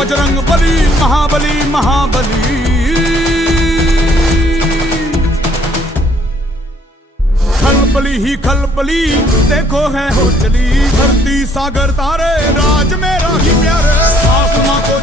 बजरंग बली महाबली महाबली। खलबली ही खलबली देखो है हो चली, धरती सागर तारे राज मेरा ही प्यारे, आसमां को